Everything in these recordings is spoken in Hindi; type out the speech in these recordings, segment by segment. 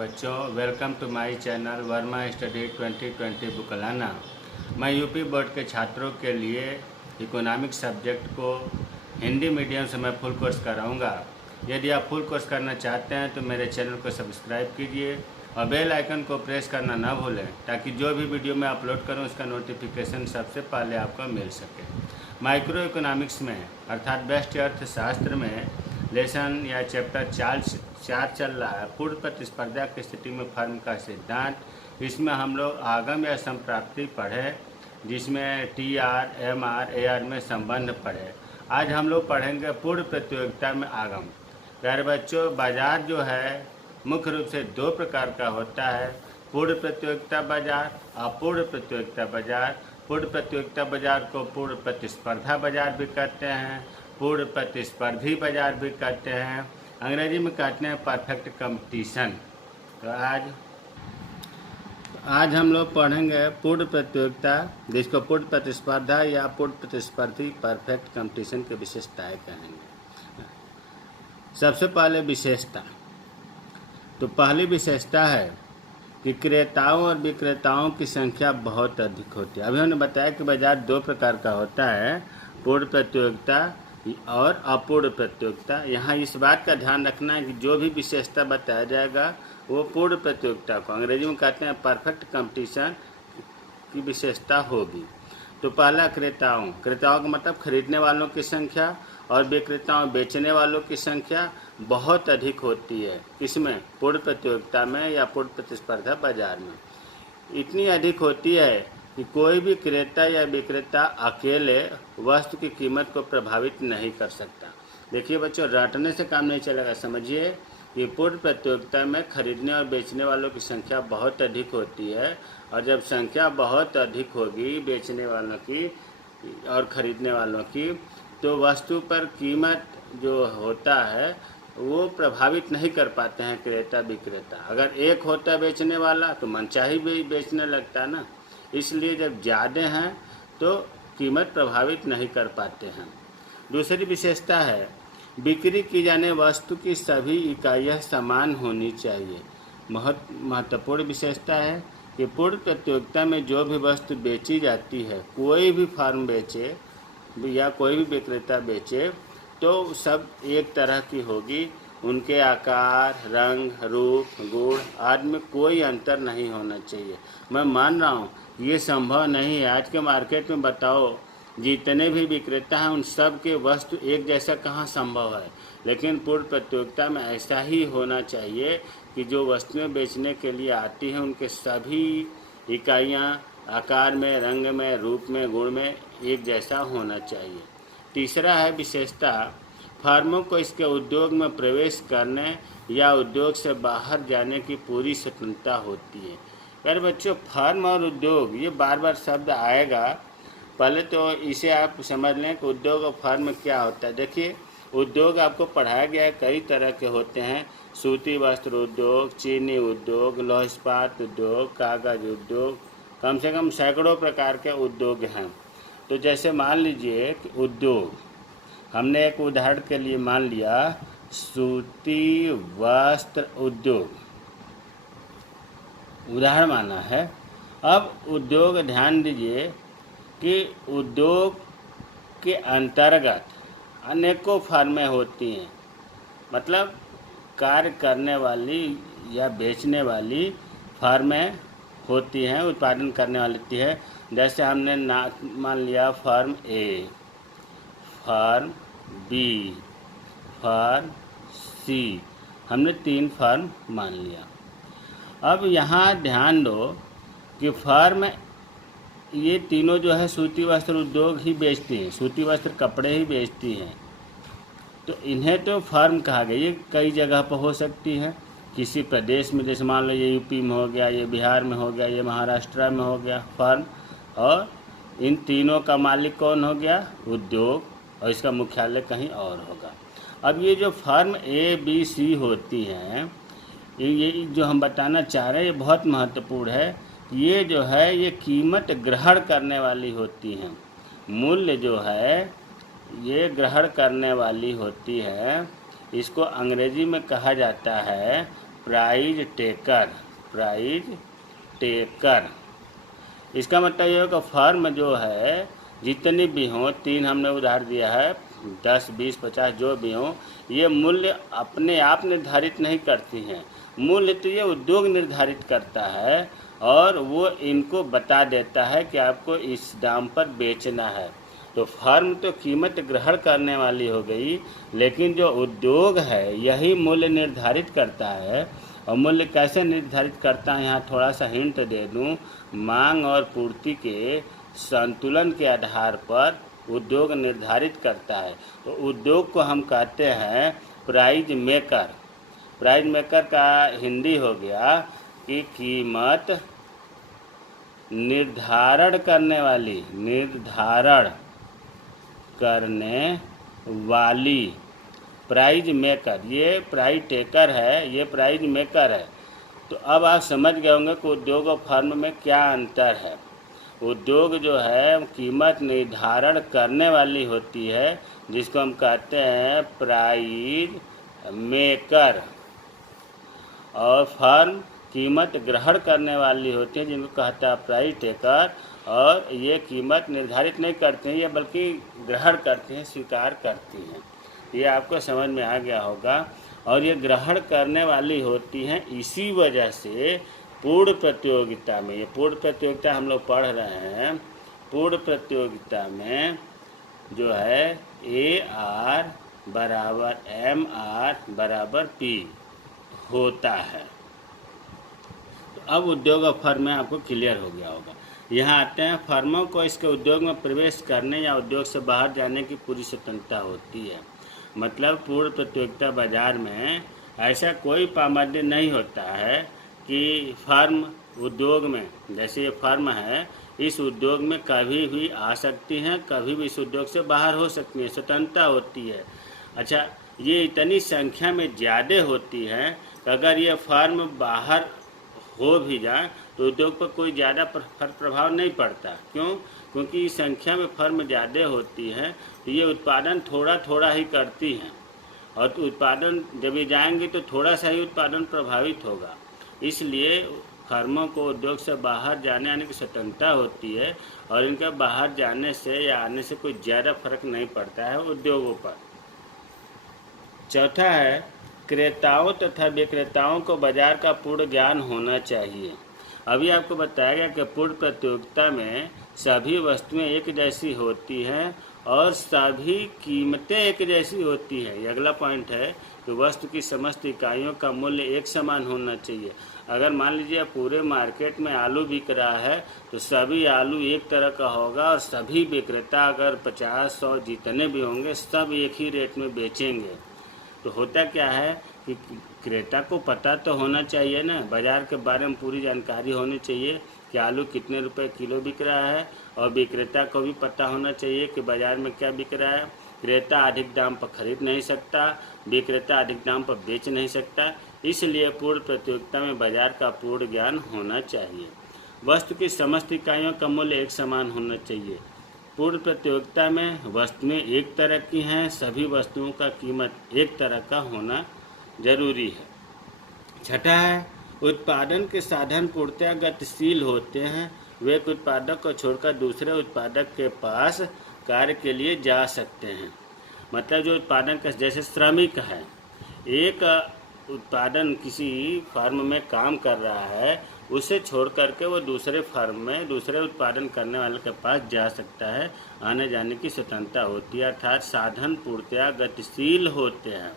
बच्चों, welcome to my channel Verma study 2020 बुकलाना। मैं यूपी बोर्ड के छात्रों के लिए इकोनॉमिक सब्जेक्ट को हिंदी मीडियम से मैं फुल कोर्स कराऊंगा। यदि आप फुल कोर्स करना चाहते हैं तो मेरे चैनल को सब्सक्राइब कीजिए और बेल आइकन को प्रेस करना ना भूलें, ताकि जो भी वीडियो मैं अपलोड करूं उसका नोटिफिकेशन सबसे पहले आपको मिल सके। माइक्रो इकोनॉमिक्स में अर्थात व्यष्टि अर्थशास्त्र में लेसन या चैप्टर 4 चल रहा है, पूर्ण प्रतिस्पर्धा की स्थिति में फर्म का सिद्धांत। इसमें हम लोग आगम या संप्राप्ति पढ़े, जिसमें TR, MR, AR में संबंध पढ़े। आज हम लोग पढ़ेंगे पूर्ण प्रतियोगिता में आगम। प्यारे बच्चों, बाजार जो है मुख्य रूप से दो प्रकार का होता है, पूर्ण प्रतियोगिता बाजार, अपूर्ण प्रतियोगिता बाजार। पूर्ण प्रतियोगिता बाजार को पूर्ण प्रतिस्पर्धा बाजार भी कहते हैं, पूर्ण प्रतिस्पर्धी बाजार भी कहते हैं, अंग्रेजी में कहते हैं परफेक्ट कंपटीशन। तो आज हम लोग पढ़ेंगे पूर्ण प्रतियोगिता, जिसको पूर्ण प्रतिस्पर्धा या पूर्ण प्रतिस्पर्धी परफेक्ट कंपटीशन की विशेषताएं कहेंगे। सबसे पहले विशेषता, तो पहली विशेषता है कि क्रेताओं और विक्रेताओं की संख्या बहुत अधिक होती है। अभी हमने बताया कि बाजार दो प्रकार का होता है, पूर्ण प्रतियोगिता और अपूर्ण प्रतियोगिता। यहाँ इस बात का ध्यान रखना है कि जो भी विशेषता बताया जाएगा वो पूर्ण प्रतियोगिता को अंग्रेजी में कहते हैं परफेक्ट कंपटीशन की विशेषता होगी। तो पहला क्रेताओं का मतलब खरीदने वालों की संख्या, और विक्रेताओं बेचने वालों की संख्या बहुत अधिक होती है। इसमें पूर्ण प्रतियोगिता में या पूर्ण प्रतिस्पर्धा बाजार में इतनी अधिक होती है कि कोई भी क्रेता या विक्रेता अकेले वस्तु की कीमत को प्रभावित नहीं कर सकता। देखिए बच्चों, रटने से काम नहीं चलेगा। समझिए कि पूर्ण प्रतियोगिता में खरीदने और बेचने वालों की संख्या बहुत अधिक होती है, और जब संख्या बहुत अधिक होगी बेचने वालों की और खरीदने वालों की, तो वस्तु पर कीमत जो होता है वो प्रभावित नहीं कर पाते हैं क्रेता विक्रेता। अगर एक होता बेचने वाला तो मनचाही भी बेचने लगता ना, इसलिए जब ज़्यादा हैं तो कीमत प्रभावित नहीं कर पाते हैं। दूसरी विशेषता है बिक्री की जाने वस्तु की सभी इकाइयाँ समान होनी चाहिए। महत्वपूर्ण विशेषता है कि पूर्ण प्रतियोगिता में जो भी वस्तु बेची जाती है, कोई भी फर्म बेचे या कोई भी विक्रेता बेचे, तो सब एक तरह की होगी। उनके आकार, रंग, रूप, गुण आदि में कोई अंतर नहीं होना चाहिए। मैं मान रहा हूँ ये संभव नहीं है। आज के मार्केट में बताओ जितने भी विक्रेता हैं उन सब के वस्तु एक जैसा कहाँ संभव है। लेकिन पूर्ण प्रतियोगिता में ऐसा ही होना चाहिए कि जो वस्तुएं बेचने के लिए आती हैं उनके सभी इकाइयाँ आकार में, रंग में, रूप में, गुण में एक जैसा होना चाहिए। तीसरा है विशेषता, फर्मों को इसके उद्योग में प्रवेश करने या उद्योग से बाहर जाने की पूरी स्वतंत्रता होती है। यार बच्चों, फर्म और उद्योग ये बार बार शब्द आएगा, पहले तो इसे आप समझ लें कि उद्योग और फर्म क्या होता है। देखिए, उद्योग आपको पढ़ाया गया है कई तरह के होते हैं, सूती वस्त्र उद्योग, चीनी उद्योग, लौह इस्पात उद्योग, कागज उद्योग, कम से कम सैकड़ों प्रकार के उद्योग हैं। तो जैसे मान लीजिए कि उद्योग, हमने एक उदाहरण के लिए मान लिया सूती वस्त्र उद्योग, उदाहरण माना है। अब उद्योग, ध्यान दीजिए कि उद्योग के अंतर्गत अनेकों फर्में होती हैं, मतलब कार्य करने वाली या बेचने वाली फर्में होती हैं, उत्पादन करने वाली होती है। जैसे हमने मान लिया firm A, firm B, firm C, हमने 3 फर्म मान लिया। अब यहाँ ध्यान दो कि फर्म ये तीनों जो है सूती वस्त्र उद्योग ही बेचती हैं, सूती वस्त्र कपड़े ही बेचती हैं, तो इन्हें तो फर्म कहा गया। ये कई जगह पर हो सकती है, किसी प्रदेश में, जैसे मान लो ये यूपी में हो गया, ये बिहार में हो गया, ये महाराष्ट्र में हो गया फर्म, और इन तीनों का मालिक कौन हो गया? उद्योग, और इसका मुख्यालय कहीं और होगा। अब ये जो फर्म A, B, C होती हैं, ये जो हम बताना चाह रहे हैं ये बहुत महत्वपूर्ण है। ये जो है ये कीमत ग्रहण करने वाली होती हैं, मूल्य जो है ये ग्रहण करने वाली होती है। इसको अंग्रेजी में कहा जाता है प्राइज टेकर। इसका मतलब ये है कि फर्म जो है जितनी भी हों, 3 हमने उधार दिया है, 10, 20, 50 जो भी हों, ये मूल्य अपने आप निर्धारित नहीं करती हैं। मूल्य तो ये उद्योग निर्धारित करता है और वो इनको बता देता है कि आपको इस दाम पर बेचना है। तो फर्म तो कीमत ग्रहण करने वाली हो गई, लेकिन जो उद्योग है यही मूल्य निर्धारित करता है। और मूल्य कैसे निर्धारित करता है, यहाँ थोड़ा सा हिंट दे दूँ। मांग और पूर्ति के संतुलन के आधार पर उद्योग निर्धारित करता है। तो उद्योग को हम कहते हैं प्राइज मेकर। प्राइज मेकर का हिंदी हो गया कि कीमत निर्धारण करने वाली प्राइज मेकर। ये प्राइज टेकर है, ये प्राइज मेकर है। तो अब आप समझ गए होंगे कि उद्योग और फर्म में क्या अंतर है। उद्योग जो है कीमत निर्धारण करने वाली होती है, जिसको हम कहते हैं प्राइज मेकर, और फर्म कीमत ग्रहण करने वाली होती है, जिनको कहता है प्राइज टेकर। और ये कीमत निर्धारित नहीं करते हैं, ये बल्कि ग्रहण करते हैं, स्वीकार करती हैं। ये आपको समझ में आ गया होगा। और ये ग्रहण करने वाली होती हैं, इसी वजह से पूर्ण प्रतियोगिता में, ये पूर्ण प्रतियोगिता हम लोग पढ़ रहे हैं, पूर्ण प्रतियोगिता में जो है AR बराबर MR बराबर P होता है। तो अब उद्योग और फर्म में आपको क्लियर हो गया होगा। यहाँ आते हैं, फर्मों को इसके उद्योग में प्रवेश करने या उद्योग से बाहर जाने की पूरी स्वतंत्रता होती है। मतलब पूर्ण प्रतियोगिता बाजार में ऐसा कोई पाबंद नहीं होता है कि फर्म उद्योग में, जैसे ये फर्म है, इस उद्योग में कभी भी आ सकती हैं, कभी भी इस उद्योग से बाहर हो सकती है, स्वतंत्रता होती है। अच्छा, ये इतनी संख्या में ज़्यादा होती हैं कि अगर ये फर्म बाहर हो भी जाए तो उद्योग पर कोई ज़्यादा प्रभाव नहीं पड़ता। क्यों? क्योंकि इस संख्या में फर्म ज़्यादा होती हैं, तो ये उत्पादन थोड़ा थोड़ा ही करती हैं, और तो उत्पादन जब ये जाएंगे तो थोड़ा सा ही उत्पादन प्रभावित होगा। इसलिए फर्मों को उद्योग से बाहर जाने आने की स्वतंत्रता होती है, और इनका बाहर जाने से या आने से कोई ज़्यादा फर्क नहीं पड़ता है उद्योगों पर। चौथा है, क्रेताओं तथा विक्रेताओं को बाजार का पूर्ण ज्ञान होना चाहिए। अभी आपको बताया गया कि पूर्ण प्रतियोगिता में सभी वस्तुएं एक जैसी होती हैं और सभी कीमतें एक जैसी होती हैं। ये अगला पॉइंट है कि वस्तु की समस्त इकाइयों का मूल्य एक समान होना चाहिए। अगर मान लीजिए पूरे मार्केट में आलू बिक रहा है तो सभी आलू एक तरह का होगा, और सभी विक्रेता अगर 50-100 जितने भी होंगे सब एक ही रेट में बेचेंगे। तो होता क्या है कि क्रेता को पता तो होना चाहिए ना, बाज़ार के बारे में पूरी जानकारी होनी चाहिए कि आलू कितने रुपए किलो बिक रहा है, और विक्रेता को भी पता होना चाहिए कि बाज़ार में क्या बिक रहा है। क्रेता अधिक दाम पर खरीद नहीं सकता, विक्रेता अधिक दाम पर बेच नहीं सकता। इसलिए पूर्ण प्रतियोगिता में बाज़ार का पूर्ण ज्ञान होना चाहिए। वस्तु की समस्त इकाइयों का मूल्य एक समान होना चाहिए। पूर्ण प्रतियोगिता में वस्तुएं एक तरह की हैं, सभी वस्तुओं का कीमत एक तरह का होना जरूरी है। छठा है, उत्पादन के साधन पूर्णतः गतिशील होते हैं। वे एक उत्पादक को छोड़कर दूसरे उत्पादक के पास कार्य के लिए जा सकते हैं। मतलब जो उत्पादन का, जैसे श्रमिक है, एक उत्पादन किसी फर्म में काम कर रहा है, उसे छोड़ करके वो दूसरे फर्म में दूसरे उत्पादन करने वाले के पास जा सकता है। आने जाने की स्वतंत्रता होती है, अर्थात साधन पूर्णतः गतिशील होते हैं।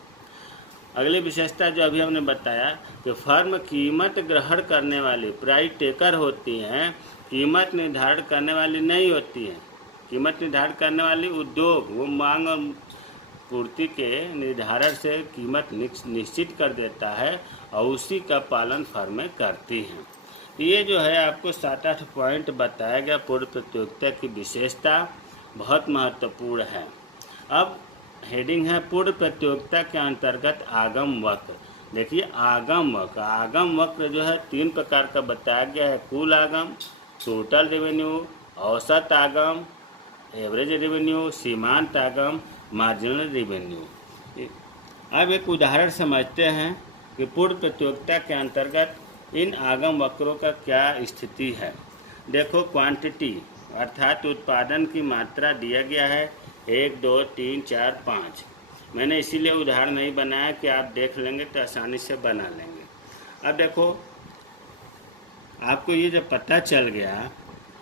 अगली विशेषता जो अभी हमने बताया कि फर्म कीमत ग्रहण करने वाली प्राइस टेकर होती हैं, कीमत निर्धारण करने वाली नहीं होती हैं। कीमत निर्धारण करने वाली उद्योग, वो मांग और पूर्ति के निर्धारण से कीमत निश्चित कर देता है और उसी का पालन फर्में करती हैं। ये जो है आपको 7-8 पॉइंट बताया गया पूर्ण प्रतियोगिता की विशेषता, बहुत महत्वपूर्ण है। अब हेडिंग है पूर्ण प्रतियोगिता के अंतर्गत आगम वक्र। देखिए आगम वक्र जो है 3 प्रकार का बताया गया है। कुल आगम, टोटल रेवेन्यू, औसत आगम, एवरेज रेवेन्यू, सीमांत आगम, मार्जिनल रेवेन्यू। अब एक उदाहरण समझते हैं कि पूर्ण प्रतियोगिता के अंतर्गत इन आगम वक्रों का क्या स्थिति है। देखो क्वांटिटी अर्थात उत्पादन की मात्रा दिया गया है 1 2 3 4 5। मैंने इसीलिए उदाहरण नहीं बनाया कि आप देख लेंगे तो आसानी से बना लेंगे। अब देखो आपको ये जब पता चल गया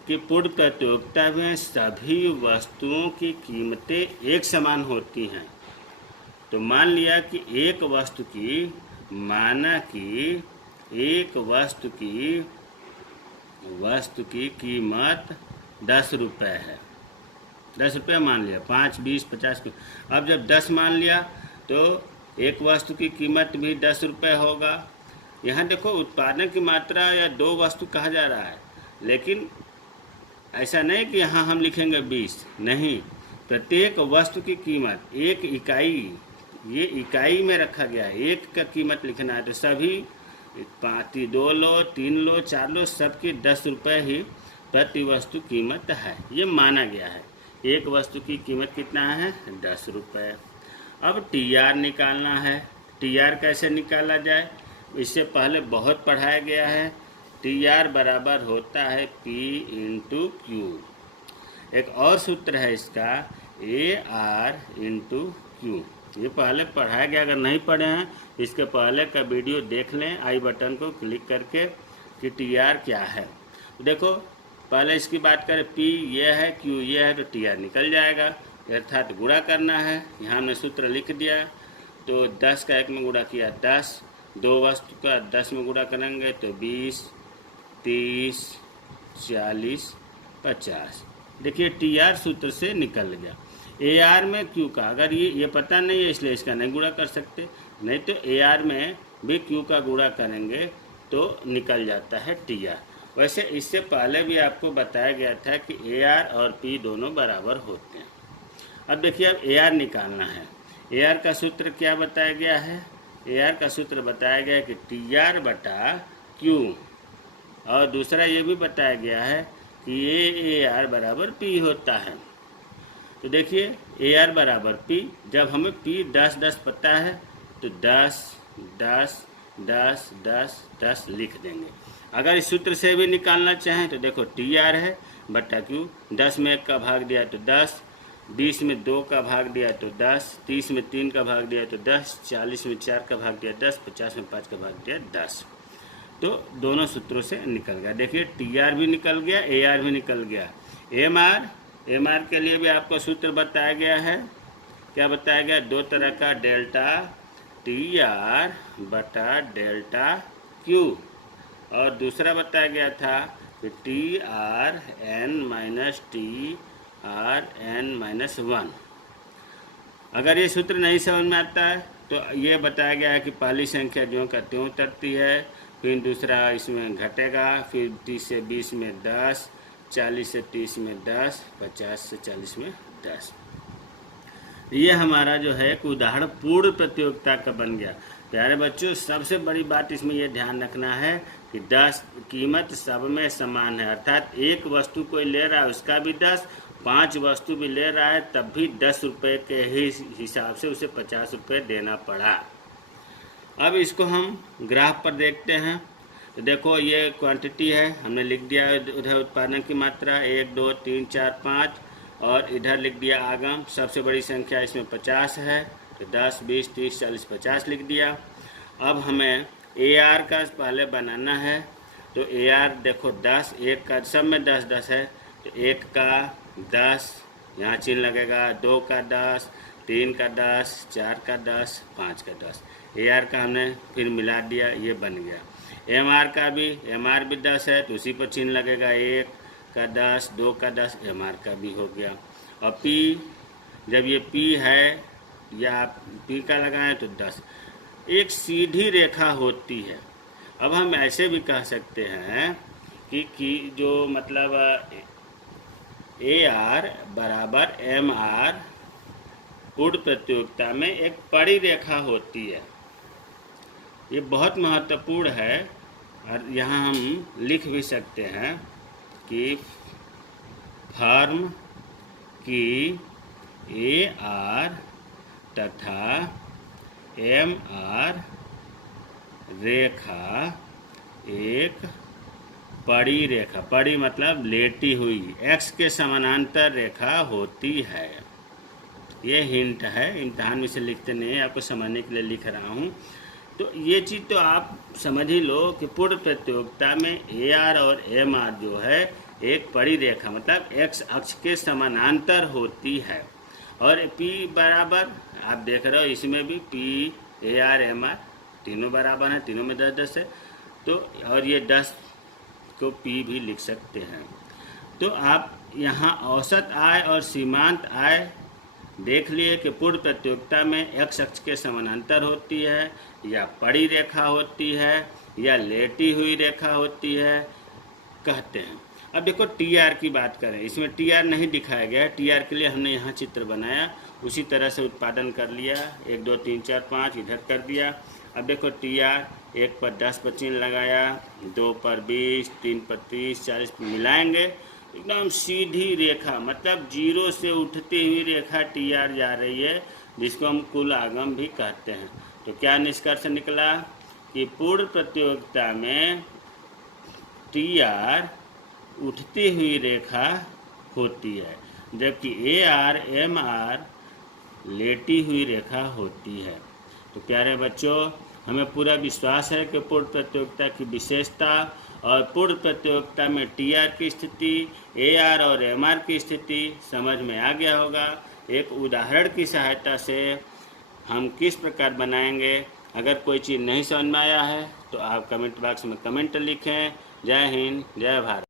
कि पूर्ण प्रतियोगिता में सभी वस्तुओं की कीमतें एक समान होती हैं, तो मान लिया कि एक वस्तु की माना कि एक वस्तु की कीमत 10 रुपये है। 10 रुपये मान लिया, 5 20 50। अब जब 10 मान लिया तो एक वस्तु की कीमत भी 10 रुपये होगा। यहाँ देखो उत्पादन की मात्रा या 2 वस्तु कहा जा रहा है, लेकिन ऐसा नहीं कि यहाँ हम लिखेंगे 20, नहीं, प्रत्येक वस्तु की कीमत एक इकाई, ये इकाई में रखा गया है, एक का कीमत लिखना है। तो सभी 2 लो 3 लो 4 लो सबकी 10 रुपये ही प्रति वस्तु कीमत है, ये माना गया है। एक वस्तु की कीमत कितना है 10 रुपये। अब TR निकालना है। TR कैसे निकाला जाए, इससे पहले बहुत पढ़ाया गया है। TR बराबर होता है P इंटू Q। एक और सूत्र है इसका AR इंटू Q, ये पहले पढ़ाया गया। अगर नहीं पढ़े हैं इसके पहले का वीडियो देख लें आई बटन को क्लिक करके कि TR क्या है। देखो पहले इसकी बात करें, P ये है, Q ये है, तो TR निकल जाएगा, अर्थात गुणा करना है। यहाँ हमने सूत्र लिख दिया। तो 10 का 1 में गुणा किया 10, 2 वस्तु का 10 में गुणा करेंगे तो 20 30 40 50। देखिए TR सूत्र से निकल गया। AR में Q का अगर ये पता नहीं है इसलिए इसका नहीं गुणा कर सकते, नहीं तो AR में भी Q का गुणा करेंगे तो निकल जाता है TR। वैसे इससे पहले भी आपको बताया गया था कि AR और P दोनों बराबर होते हैं। अब देखिए अब AR निकालना है। AR का सूत्र क्या बताया गया है, AR का सूत्र बताया गया है कि TR बटा Q, और दूसरा ये भी बताया गया है कि ये AR बराबर P होता है। तो देखिए AR बराबर P, जब हमें P 10 10 पता है तो 10 10 10 10 10 लिख देंगे। अगर इस सूत्र से भी निकालना चाहें तो देखो TR है बटा Q, 10 में 1 का भाग दिया तो 10, 20 में 2 का भाग दिया तो 10, 30 में 3 का भाग दिया तो 10, 40 में 4 का भाग दिया 10, 50 में 5 का भाग दिया 10। तो दोनों सूत्रों से निकल गया। देखिए TR भी निकल गया, AR भी निकल गया। MR के लिए भी आपको सूत्र बताया गया है। क्या बताया गया, 2 तरह का डेल्टा TR बटा डेल्टा Q, और दूसरा बताया गया था कि TRN माइनस TRN माइनस 1। अगर ये सूत्र नहीं समझ में आता है तो ये बताया गया है कि पहली संख्या ज्यों का त्यों उतरती है, फिर दूसरा इसमें घटेगा, फिर 30 से 20 में 10, 40 से 30 में 10, 50 से 40 में 10। ये हमारा जो है एक उदाहरण पूर्ण प्रतियोगिता का बन गया। प्यारे बच्चों, सबसे बड़ी बात इसमें यह ध्यान रखना है कि 10 कीमत सब में समान है, अर्थात एक वस्तु कोई ले रहा है उसका भी 10, 5 वस्तु भी ले रहा है तब भी 10 रुपये के ही हिसाब से उसे 50 रुपये देना पड़ा। अब इसको हम ग्राफ पर देखते हैं। तो देखो ये क्वांटिटी है, हमने लिख दिया उधर उत्पादन की मात्रा 1 2 3 4 5, और इधर लिख दिया आगम। सबसे बड़ी संख्या इसमें 50 है तो 10 20 30 40 50 लिख दिया। अब हमें AR का पहले बनाना है। तो AR देखो 10, एक का सब में 10 10 है तो 1 का 10 यहाँ चिन्ह लगेगा, 2 का 10, 3 का 10, 4 का 10, 5 का 10। AR का हमने फिर मिला दिया, ये बन गया। MR का भी, MR भी 10 है तो उसी पर चिन्ह लगेगा, 1 का 10, 2 का 10, MR का भी हो गया। और P, जब ये P है या P का लगाएं तो 10। एक सीधी रेखा होती है। अब हम ऐसे भी कह सकते हैं कि जो मतलब AR बराबर MR पूर्ण प्रतियोगिता में एक पड़ी रेखा होती है। ये बहुत महत्वपूर्ण है, और यहाँ हम लिख भी सकते हैं कि फर्म की AR तथा MR रेखा एक पड़ी रेखा, पड़ी मतलब लेटी हुई, एक्स के समानांतर रेखा होती है। ये हिंट है, इम्तहान में से लिखते नहीं है, आपको समझने के लिए लिख रहा हूँ। तो ये चीज़ तो आप समझ ही लो कि पूर्ण प्रतियोगिता में AR और MR जो है एक पड़ी रेखा मतलब एक्स अक्ष के समानांतर होती है। और P बराबर आप देख रहे हो, इसमें भी P AR MR तीनों बराबर हैं, तीनों में 10-10 है। तो और ये 10 को P भी लिख सकते हैं। तो आप यहाँ औसत आय और सीमांत आय देख लिए कि पूर्ण प्रतियोगिता में एक्स अक्ष के समानांतर होती है, या पड़ी रेखा होती है, या लेटी हुई रेखा होती है कहते हैं। अब देखो TR की बात करें, इसमें TR नहीं दिखाया गया है। TR के लिए हमने यहाँ चित्र बनाया, उसी तरह से उत्पादन कर लिया, 1 2 3 4 5 इधर कर दिया। अब देखो TR 1 पर 10 पर चिन्ह लगाया, 2 पर 20, 3 पर 30, 40 मिलाएंगे, एकदम सीधी रेखा मतलब जीरो से उठती हुई रेखा TR जा रही है, जिसको हम कुल आगम भी कहते हैं। तो क्या निष्कर्ष निकला कि पूर्ण प्रतियोगिता में TR उठती हुई रेखा होती है, जबकि AR MR लेटी हुई रेखा होती है। तो प्यारे बच्चों, हमें पूरा विश्वास है कि पूर्ण प्रतियोगिता की विशेषता और पूर्ण प्रतियोगिता में TR की स्थिति, AR और MR की स्थिति समझ में आ गया होगा। एक उदाहरण की सहायता से हम किस प्रकार बनाएंगे, अगर कोई चीज़ नहीं समझ में आया है तो आप कमेंट बॉक्स में कमेंट लिखें। जय हिंद, जय भारत।